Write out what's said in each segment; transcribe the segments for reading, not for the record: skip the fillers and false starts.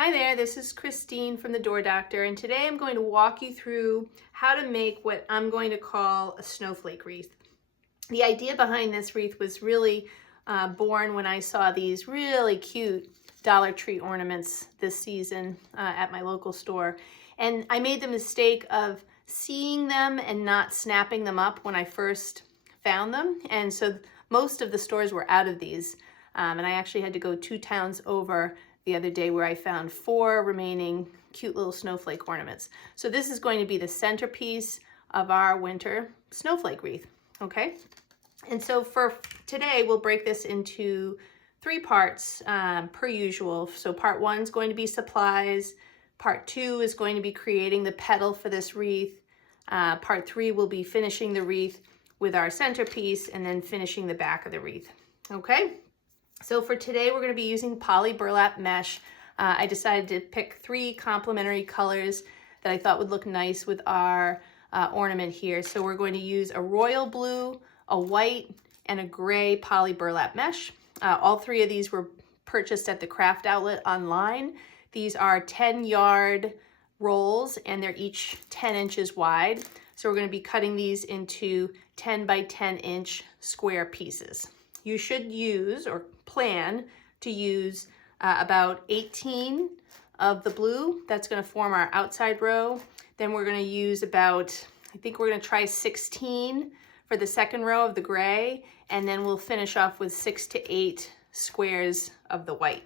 Hi there, this is Christine from the Door Doctor, and today I'm going to walk you through how to make what I'm going to call a snowflake wreath. The idea behind this wreath was really born when I saw these really cute Dollar Tree ornaments this season at my local store. And I made the mistake of seeing them and not snapping them up when I first found them. And so most of the stores were out of these. And I actually had to go 2 towns over the other day where I found 4 remaining cute little snowflake ornaments. So this is going to be the centerpiece of our winter snowflake wreath, okay? And so for today, we'll break this into 3 parts per usual. So part 1 is going to be supplies. Part 2 is going to be creating the petal for this wreath. Part 3 will be finishing the wreath with our centerpiece and then finishing the back of the wreath, okay? So for today, we're going to be using poly burlap mesh. I decided to pick 3 complementary colors that I thought would look nice with our ornament here. So we're going to use a royal blue, a white, and a gray poly burlap mesh. All 3 of these were purchased at the craft outlet online. These are 10-yard rolls, and they're each 10 inches wide. So we're going to be cutting these into 10 by 10 inch square pieces. You should use or plan to use about 18 of the blue. That's going to form our outside row. Then we're going to use about, I think we're going to try 16 for the second row of the gray, and then we'll finish off with 6 to 8 squares of the white.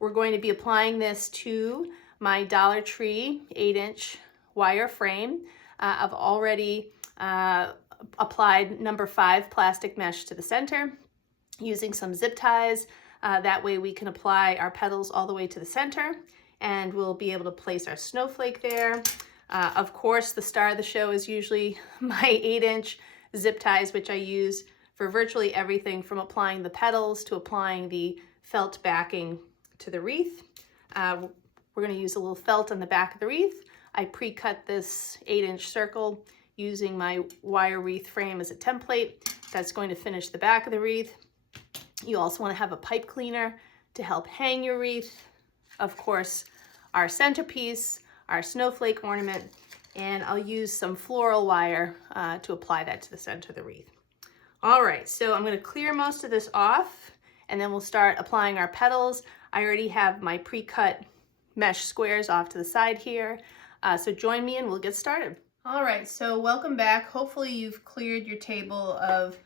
We're going to be applying this to my Dollar Tree 8-inch wire frame. I've already applied number 5 plastic mesh to the center using some zip ties. That way we can apply our petals all the way to the center, and we'll be able to place our snowflake there. Of course, the star of the show is usually my 8-inch zip ties, which I use for virtually everything from applying the petals to applying the felt backing to the wreath. We're going to use a little felt on the back of the wreath. I pre-cut this 8-inch circle using my wire wreath frame as a template. That's going to finish the back of the wreath. You also want to have a pipe cleaner to help hang your wreath. Of course, our centerpiece, our snowflake ornament, and I'll use some floral wire to apply that to the center of the wreath. All right, so I'm going to clear most of this off, and then we'll start applying our petals. I already have my pre-cut mesh squares off to the side here, so join me and we'll get started. All right, so welcome back. Hopefully you've cleared your table of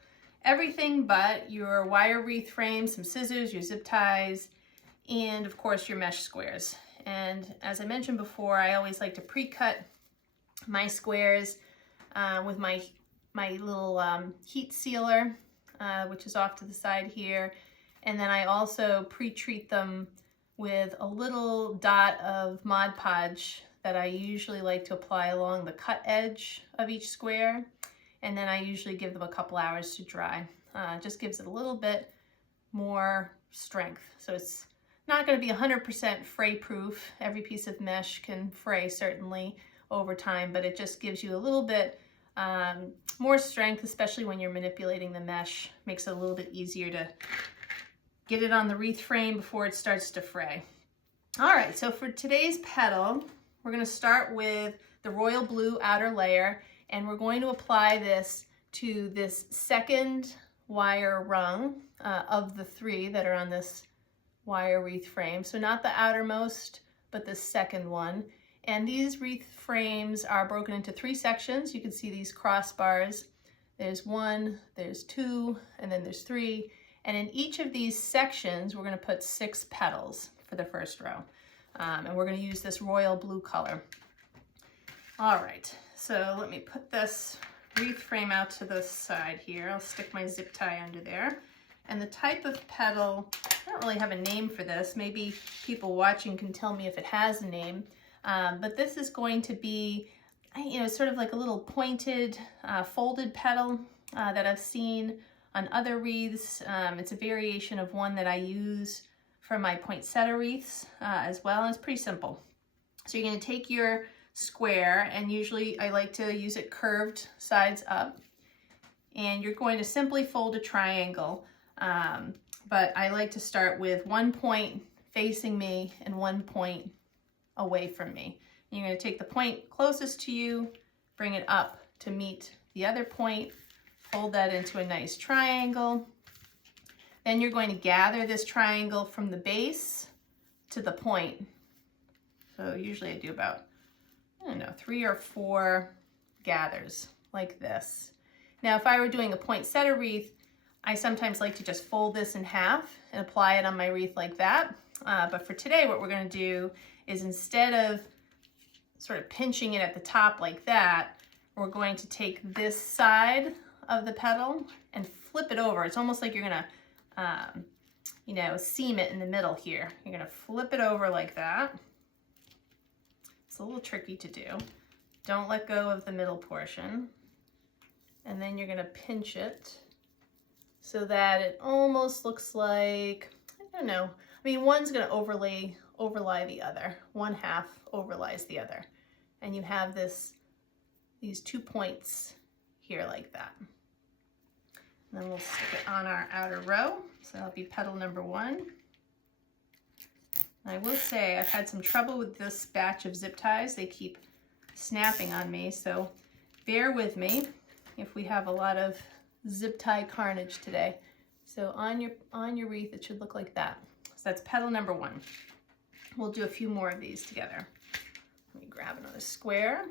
everything but your wire wreath frame, some scissors, your zip ties, and of course your mesh squares. And as I mentioned before, I always like to pre-cut my squares with my little heat sealer, which is off to the side here. And then I also pre-treat them with a little dot of Mod Podge that I usually like to apply along the cut edge of each square. And then I usually give them a couple hours to dry. Just gives it a little bit more strength. So it's not going to be 100% fray proof. Every piece of mesh can fray certainly over time, but it just gives you a little bit more strength, especially when you're manipulating the mesh. Makes it a little bit easier to get it on the wreath frame before it starts to fray. All right, so for today's petal, we're going to start with the royal blue outer layer, and we're going to apply this to this second wire rung of the 3 that are on this wire wreath frame. So not the outermost, but the second one. And these wreath frames are broken into 3 sections. You can see these crossbars. There's 1, there's 2, and then there's 3. And in each of these sections, we're going to put 6 petals for the first row. And we're going to use this royal blue color. All right, so let me put this wreath frame out to the side here. I'll stick my zip tie under there. And the type of petal, I don't really have a name for this. Maybe people watching can tell me if it has a name. But this is going to be, sort of like a little pointed, folded petal that I've seen on other wreaths. It's a variation of one that I use for my poinsettia wreaths as well. And it's pretty simple. So you're going to take your square, and usually I like to use it curved sides up, and you're going to simply fold a triangle, but I like to start with one point facing me and one point away from me. You're going to take the point closest to you, bring it up to meet the other point, fold that into a nice triangle. Then you're going to gather this triangle from the base to the point. So usually I do about, I don't know, 3 or 4 gathers like this. Now, if I were doing a poinsettia wreath, I sometimes like to just fold this in half and apply it on my wreath like that. But for today, what we're going to do is, instead of sort of pinching it at the top like that, we're going to take this side of the petal and flip it over. It's almost like you're going to, you know, seam it in the middle here. You're going to flip it over like that. It's a little tricky to do. Don't let go of the middle portion. And then you're going to pinch it so that it almost looks like, I don't know, I mean, one's going to overlay the other. One half overlies the other. And you have these 2 points here like that. And then we'll stick it on our outer row. So that'll be petal number 1. I will say I've had some trouble with this batch of zip ties. They keep snapping on me, so bear with me if we have a lot of zip tie carnage today. So on your wreath, it should look like that. So that's petal number 1. We'll do a few more of these together. Let me grab another square.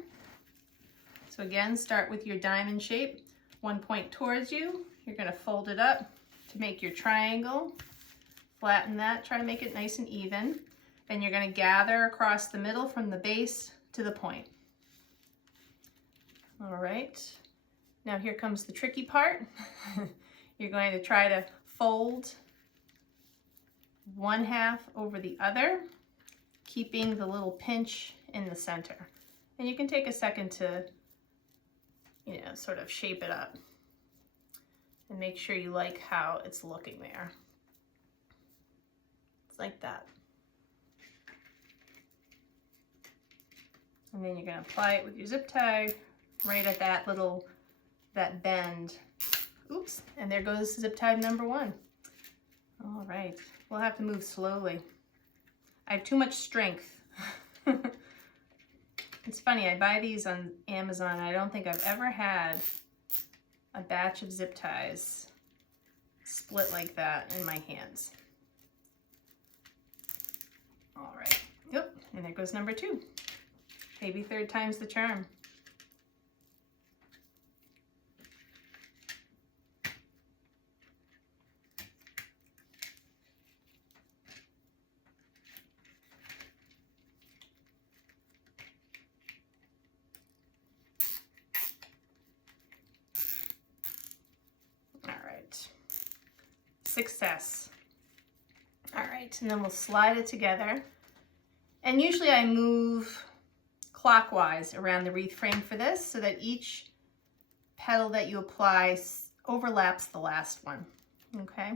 So again, start with your diamond shape, one point towards you. You're going to fold it up to make your triangle. Flatten that, try to make it nice and even. Then you're going to gather across the middle from the base to the point. All right, now here comes the tricky part. You're going to try to fold one half over the other, keeping the little pinch in the center. And you can take a second to, you know, sort of shape it up and make sure you like how it's looking there. It's like that. And then you're going to apply it with your zip tie right at that bend. Oops, and there goes zip tie number 1. All right, we'll have to move slowly. I have too much strength. It's funny, I buy these on Amazon, and I don't think I've ever had a batch of zip ties split like that in my hands. All right, yep, and there goes number 2. Maybe 3rd time's the charm. Success. All right, and then we'll slide it together. And usually I move clockwise around the wreath frame for this so that each petal that you apply overlaps the last one, okay?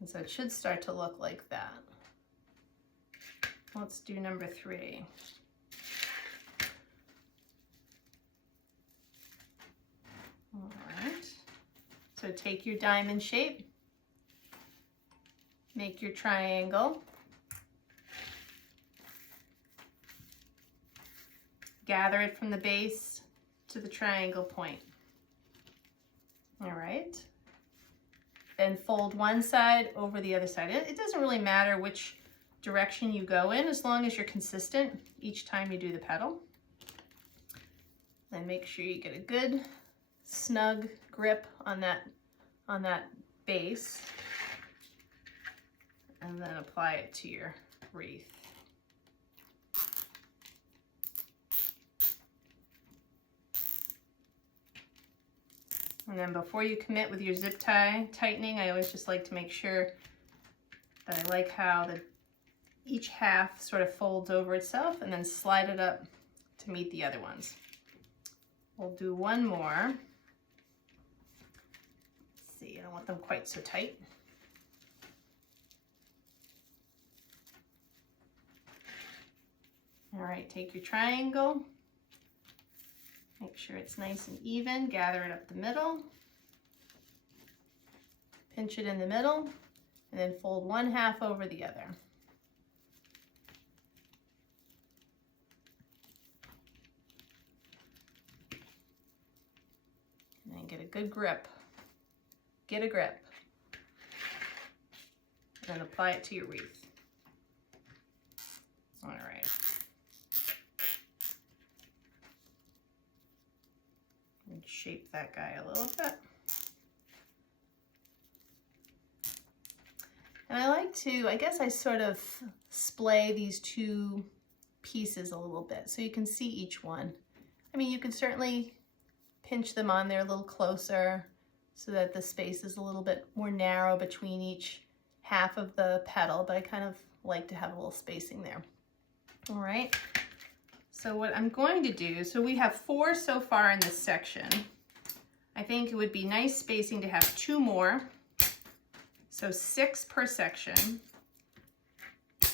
And so it should start to look like that. Let's do number 3. All right. So take your diamond shape, make your triangle, gather it from the base to the triangle point. All right. Then fold one side over the other side. It doesn't really matter which direction you go in as long as you're consistent each time you do the petal. Then make sure you get a good snug grip on that base, and then apply it to your wreath. And then before you commit with your zip tie tightening, I always just like to make sure that I like how each half sort of folds over itself, and then slide it up to meet the other ones. We'll do one more. I don't want them quite so tight. All right, take your triangle, make sure it's nice and even, gather it up the middle, pinch it in the middle, and then fold one half over the other. And then get a good grip. Get a grip. And then apply it to your wreath. All right. And shape that guy a little bit. And I like to, I guess I sort of splay these two pieces a little bit so you can see each one. I mean, you can certainly pinch them on there a little closer so that the space is a little bit more narrow between each half of the petal, but I kind of like to have a little spacing there. All right, so what I'm going to do, so we have 4 so far in this section. I think it would be nice spacing to have 2 more. So 6 per section,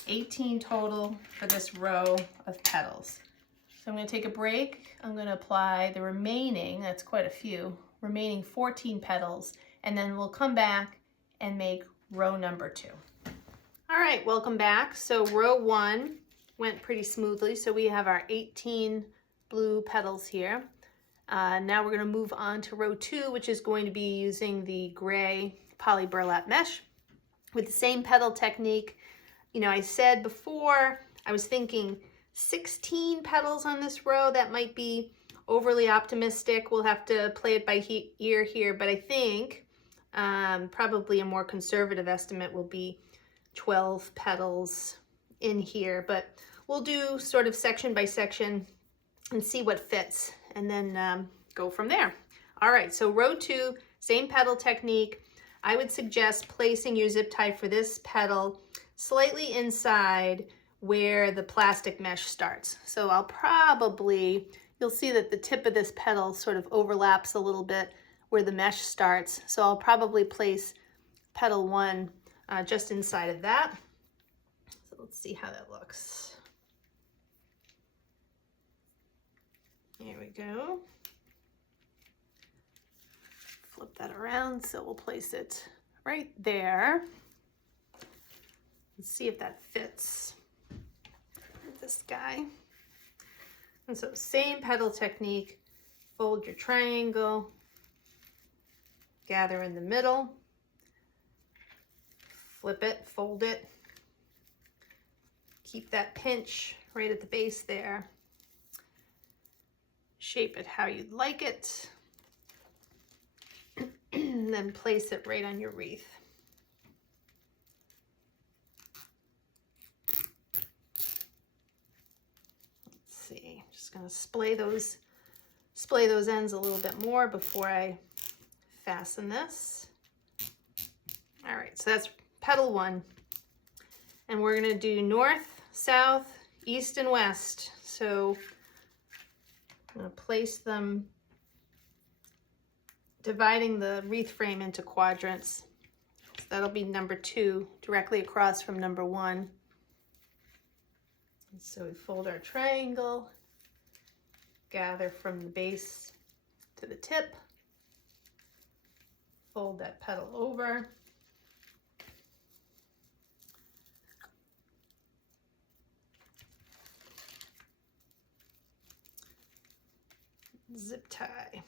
18 total for this row of petals. So I'm going to take a break. I'm going to apply the remaining, that's quite a few, remaining 14 petals, and then we'll come back and make row number 2. All right, welcome back. So row 1 went pretty smoothly. So we have our 18 blue petals here. Now we're going to move on to row 2, which is going to be using the gray poly burlap mesh with the same petal technique. You know, I said before, I was thinking 16 petals on this row. That might be overly optimistic. We'll have to play it by ear here, but I think probably a more conservative estimate will be 12 petals in here, but we'll do sort of section by section and see what fits, and then go from there. All right, so row 2, same petal technique. I would suggest placing your zip tie for this petal slightly inside where the plastic mesh starts. So I'll probably, you'll see that the tip of this petal sort of overlaps a little bit where the mesh starts. So I'll probably place petal 1 just inside of that. So let's see how that looks. Here we go. Flip that around, so we'll place it right there. Let's see if that fits with this guy. And so same petal technique, fold your triangle, gather in the middle, flip it, fold it, keep that pinch right at the base there. Shape it how you'd like it, and then place it right on your wreath. Let's see, just gonna splay those ends a little bit more before I fasten this. All right, so that's petal 1. And we're gonna do north, south, east, and west. So I'm going to place them, dividing the wreath frame into quadrants. So that'll be number 2, directly across from number 1. And so we fold our triangle, gather from the base to the tip, fold that petal over, zip tie.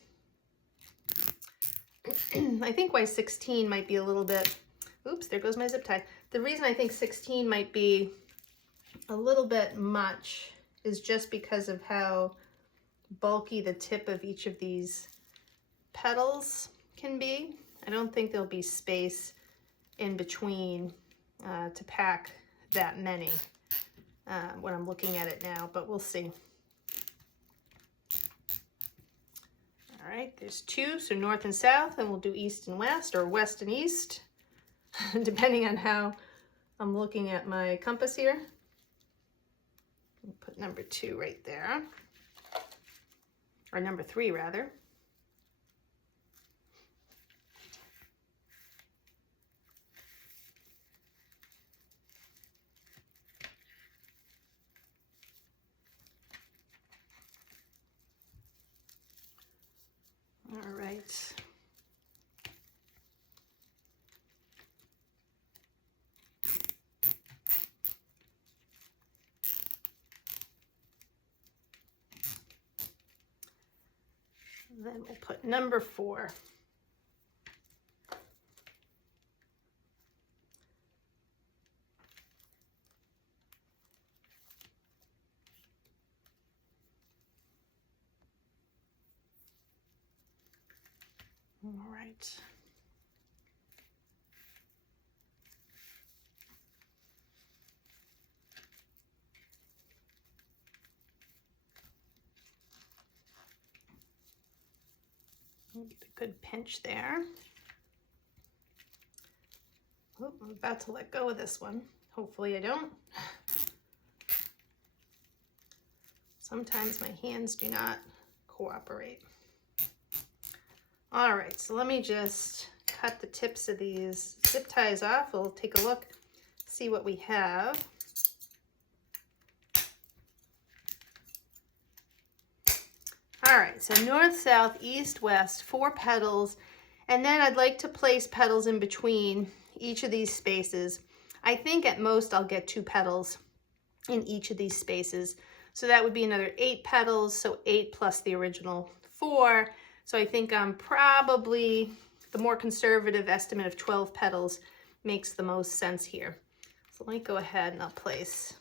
I think why 16 might be a little bit, oops, there goes my zip tie. The reason I think 16 might be a little bit much is just because of how bulky the tip of each of these petals can be. I don't think there'll be space in between to pack that many when I'm looking at it now, but we'll see. All right, there's 2, so north and south, and we'll do east and west, or west and east, depending on how I'm looking at my compass here. Put number 2 right there, or number 3 rather. All right. And then we'll put number 4. All right. Get a good pinch there. Oh, I'm about to let go of this one. Hopefully I don't. Sometimes my hands do not cooperate. All right, so let me just cut the tips of these zip ties off. We'll take a look, see what we have. All right, so north, south, east, west, 4 petals, and then I'd like to place petals in between each of these spaces. I think at most I'll get 2 petals in each of these spaces. So that would be another 8 petals, so 8 plus the original 4. So I think I'm probably, the more conservative estimate of 12 petals makes the most sense here. So let me go ahead and I'll place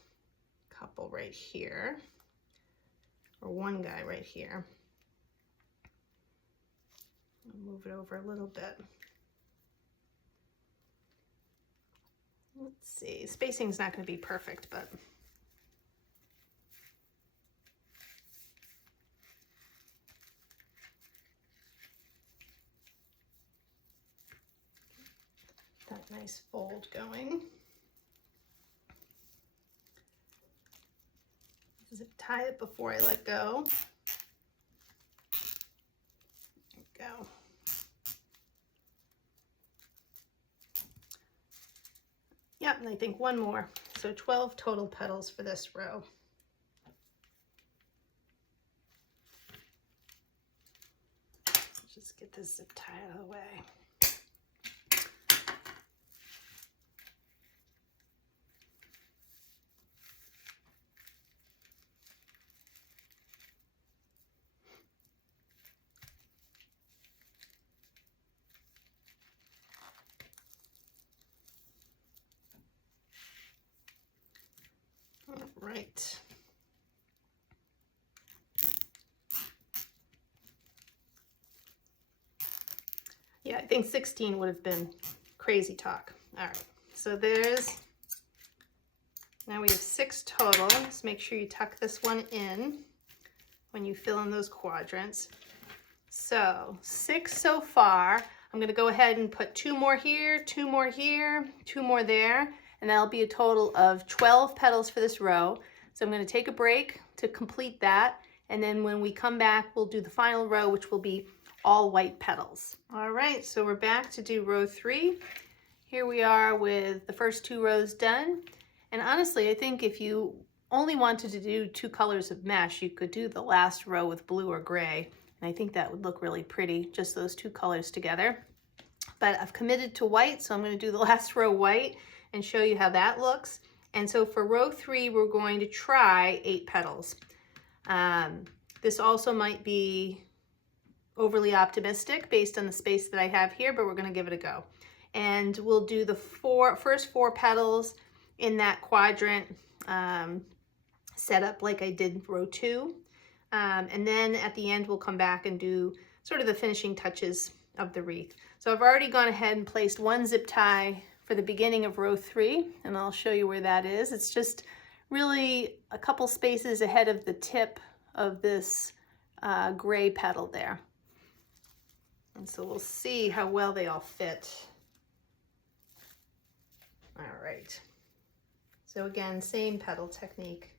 a couple right here, or one guy right here. I'll move it over a little bit. Let's see, spacing's not going to be perfect, but that nice fold going. Zip tie it before I let go. There we go. Yep, and I think one more. So 12 total petals for this row. Just get this zip tie out of the way. All right. Yeah, I think 16 would have been crazy talk. All right, so there's, now we have 6 total. Just make sure you tuck this one in when you fill in those quadrants. So 6 so far. I'm gonna go ahead and put 2 more here, 2 more here, 2 more there, and that'll be a total of 12 petals for this row. So I'm gonna take a break to complete that, and then when we come back, we'll do the final row, which will be all white petals. All right, so we're back to do row 3. Here we are with the first 2 rows done. And honestly, I think if you only wanted to do 2 colors of mesh, you could do the last row with blue or gray. And I think that would look really pretty, just those 2 colors together. But I've committed to white, so I'm going to do the last row white and show you how that looks. And so for row 3, we're going to try 8 petals. This also might be overly optimistic based on the space that I have here, but we're going to give it a go. And we'll do the first 4 petals in that quadrant set up like I did row 2. And then at the end, we'll come back and do sort of the finishing touches of the wreath. So I've already gone ahead and placed 1 zip tie for the beginning of row 3, and I'll show you where that is. It's just really a couple spaces ahead of the tip of this gray petal there. And so we'll see how well they all fit. All right. So again, same petal technique.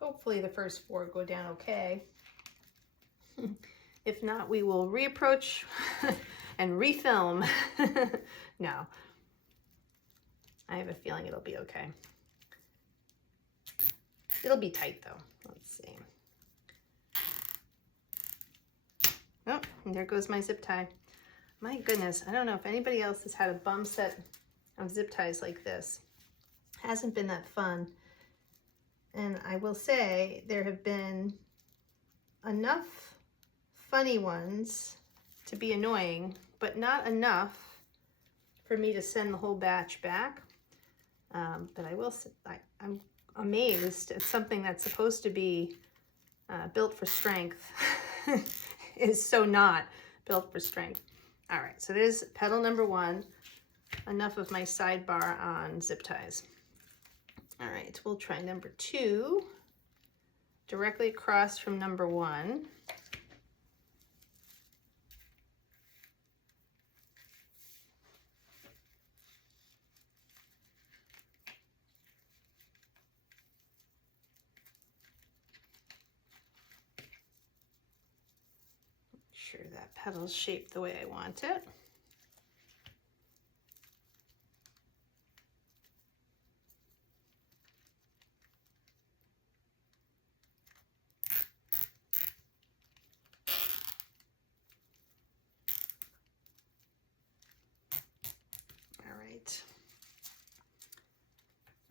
Hopefully the first 4 go down okay. If not, we will reapproach and refilm. No, I have a feeling it'll be okay. It'll be tight though. Let's see. Oh, and there goes my zip tie. My goodness, I don't know if anybody else has had a bum set of zip ties like this. Hasn't been that fun. And I will say there have been enough funny ones to be annoying, but not enough for me to send the whole batch back. But I'm amazed at something that's supposed to be built for strength is so not built for strength. All right, so there's petal number 1. Enough of my sidebar on zip ties. All right, we'll try number 2, directly across from number 1. Make sure that petal's shaped the way I want it.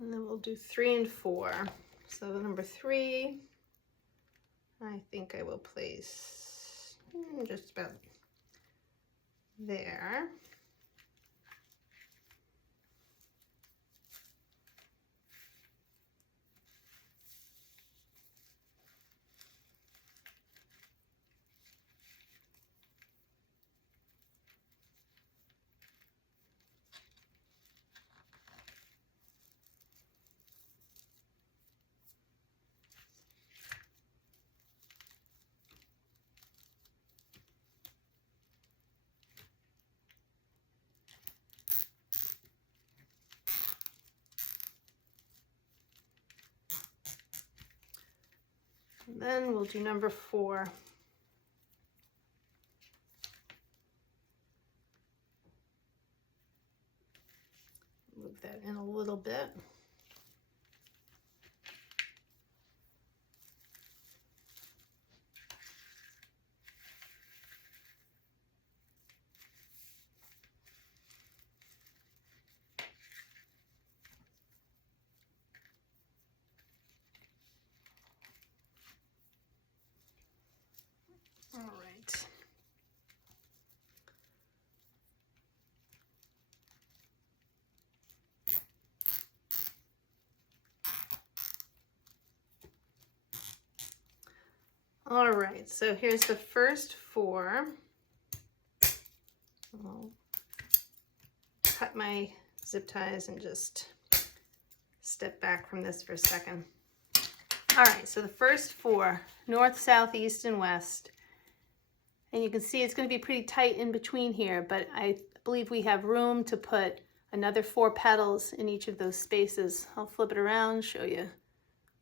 And then we'll do 3 and 4. So the number 3, I think I will place just about there. And then we'll do number 4. Move that in a little bit. All right. All right, so here's the first 4. I'll cut my zip ties and just step back from this for a second. All right, so the first 4, north, south, east, and west. And you can see it's going to be pretty tight in between here, but I believe we have room to put another 4 petals in each of those spaces. I'll flip it around, show you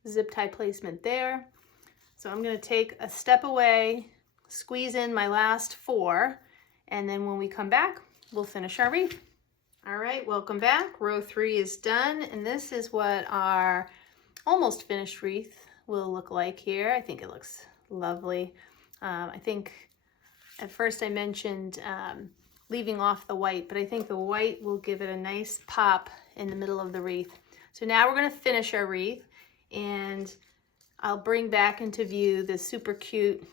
zip tie placement there. So I'm going to take a step away, squeeze in my last 4, and then when we come back, we'll finish our wreath. All right, welcome back. Row 3 is done, and this is what our almost finished wreath will look like here. I think it looks lovely. I think at first I mentioned leaving off the white, but I think the white will give it a nice pop in the middle of the wreath. So now we're going to finish our wreath, and I'll bring back into view this super cute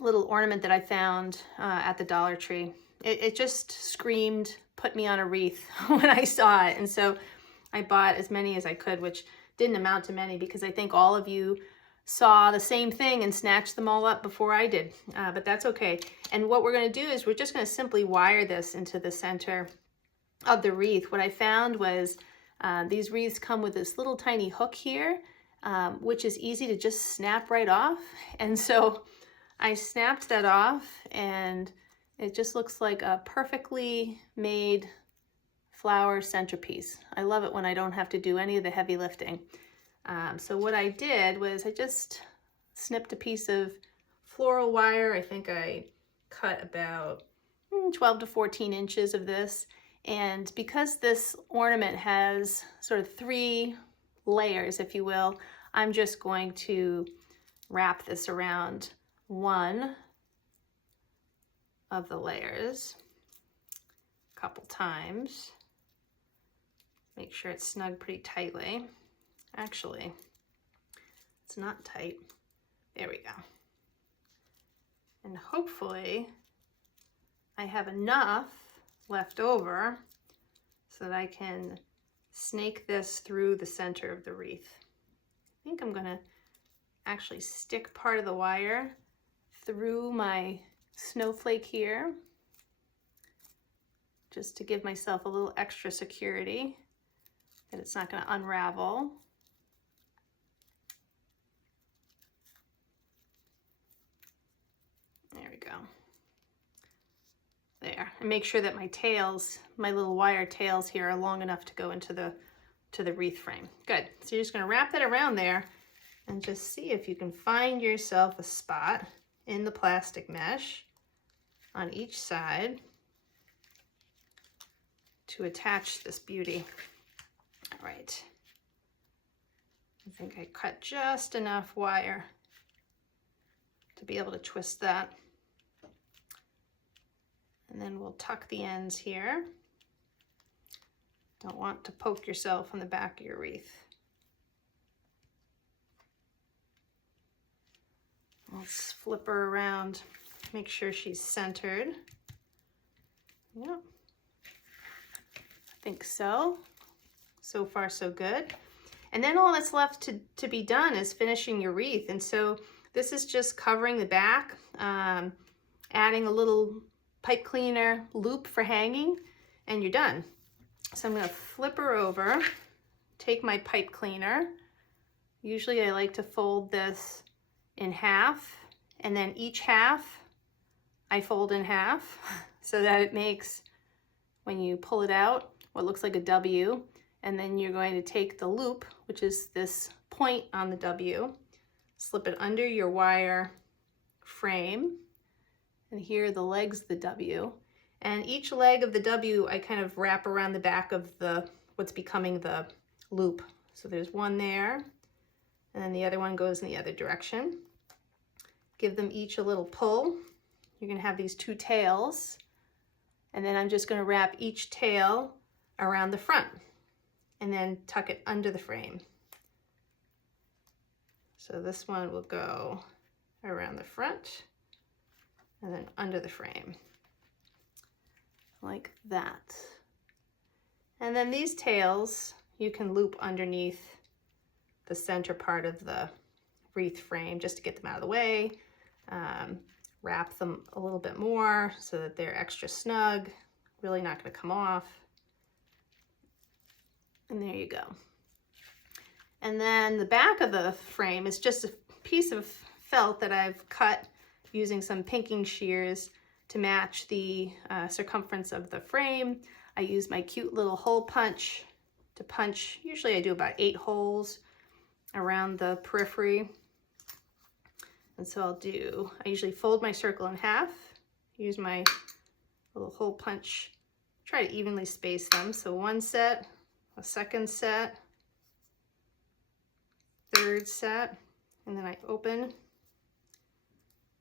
little ornament that I found at the Dollar Tree. It just screamed, put me on a wreath when I saw it. And so I bought as many as I could, which didn't amount to many because I think all of you saw the same thing and snatched them all up before I did, but that's okay. And what we're going to do is we're just going to simply wire this into the center of the wreath. What I found was these wreaths come with this little tiny hook here, which is easy to just snap right off. And so I snapped that off, and it just looks like a perfectly made flower centerpiece. I love it when I don't have to do any of the heavy lifting. So what I did was I just snipped a piece of floral wire. I think I cut about 12 to 14 inches of this. And because this ornament has sort of 3 layers, if you will, I'm just going to wrap this around one of the layers a couple times. Make sure it's snug pretty tightly. Actually, It's not tight. There we go. And hopefully I have enough left over so that I can snake this through the center of the wreath. I think I'm gonna actually stick part of the wire through my snowflake here, just to give myself a little extra security that it's not gonna unravel. There we go. There, and make sure that my tails, my little wire tails here, are long enough to go into the wreath frame. Good. So you're just going to wrap that around there and just see if you can find yourself a spot in the plastic mesh on each side to attach this beauty. All right. I think I cut just enough wire to be able to twist that. And then we'll tuck the ends here. Don't want to poke yourself on the back of your wreath. Let's flip her around, make sure she's centered. Yep. I think so. So far, so good. And then all that's left to be done is finishing your wreath. And so this is just covering the back, adding a little pipe cleaner loop for hanging, and you're done. So I'm going to flip her over, take my pipe cleaner. Usually I like to fold this in half, and then each half I fold in half so that it makes, when you pull it out, what looks like a W. And then you're going to take the loop, which is this point on the W, slip it under your wire frame. And here are the legs of the W. And each leg of the W, I kind of wrap around the back of what's becoming the loop. So there's one there, and then the other one goes in the other direction. Give them each a little pull. You're gonna have these two tails, and then I'm just gonna wrap each tail around the front, and then tuck it under the frame. So this one will go around the front, and then under the frame, like that. And then these tails, you can loop underneath the center part of the wreath frame just to get them out of the way. Wrap them a little bit more so that they're extra snug, really not gonna come off. And there you go. And then the back of the frame is just a piece of felt that I've cut using some pinking shears to match the circumference of the frame. I use my cute little hole punch to punch. Usually I do about 8 holes around the periphery. And so I usually fold my circle in half, use my little hole punch, try to evenly space them. So one set, a second set, third set, and then I open,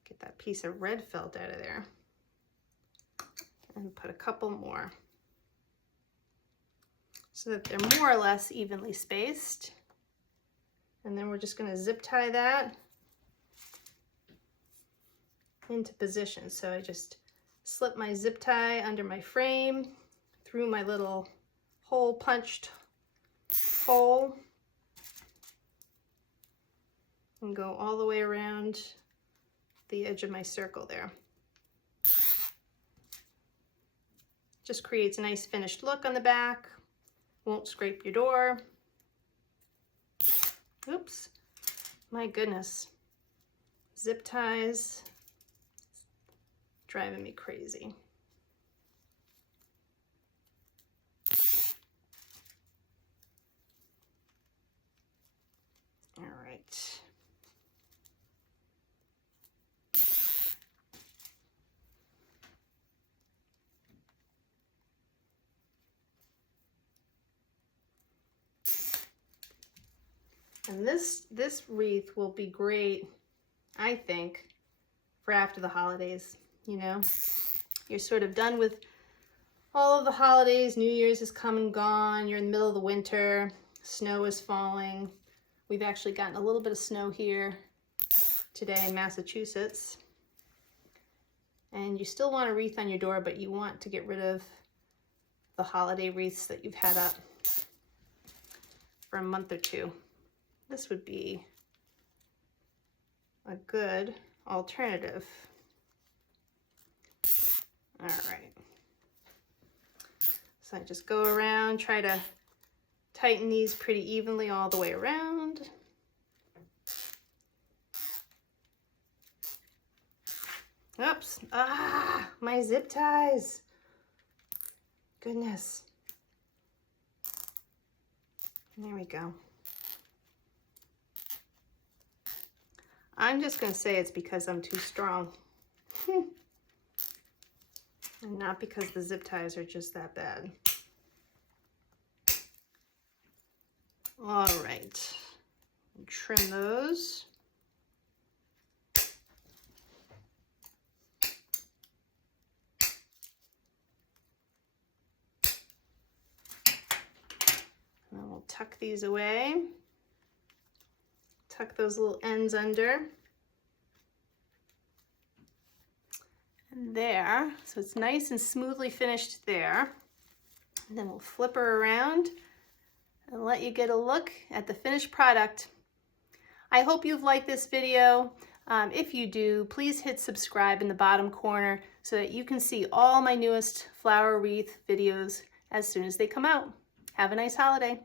get that piece of red felt out of there, and put a couple more so that they're more or less evenly spaced. And then we're just going to zip tie that into position. So I just slip my zip tie under my frame, through my little hole punched hole, and go all the way around the edge of my circle there. Just creates a nice finished look on the back. Won't scrape your door. Oops, my goodness. Zip ties, driving me crazy. All right. And this wreath will be great, I think, for after the holidays. You know, you're sort of done with all of the holidays. New Year's has come and gone. You're in the middle of the winter. Snow is falling. We've actually gotten a little bit of snow here today in Massachusetts. And you still want a wreath on your door, but you want to get rid of the holiday wreaths that you've had up for a month or two. This would be a good alternative. All right. So I just go around, try to tighten these pretty evenly all the way around. Oops, my zip ties. Goodness. There we go. I'm just gonna say it's because I'm too strong. And not because the zip ties are just that bad. All right, trim those. And then we'll tuck these away. Tuck those little ends under. And there, so it's nice and smoothly finished there. And then we'll flip her around and let you get a look at the finished product. I hope you've liked this video. If you do, please hit subscribe in the bottom corner so that you can see all my newest flower wreath videos as soon as they come out. Have a nice holiday.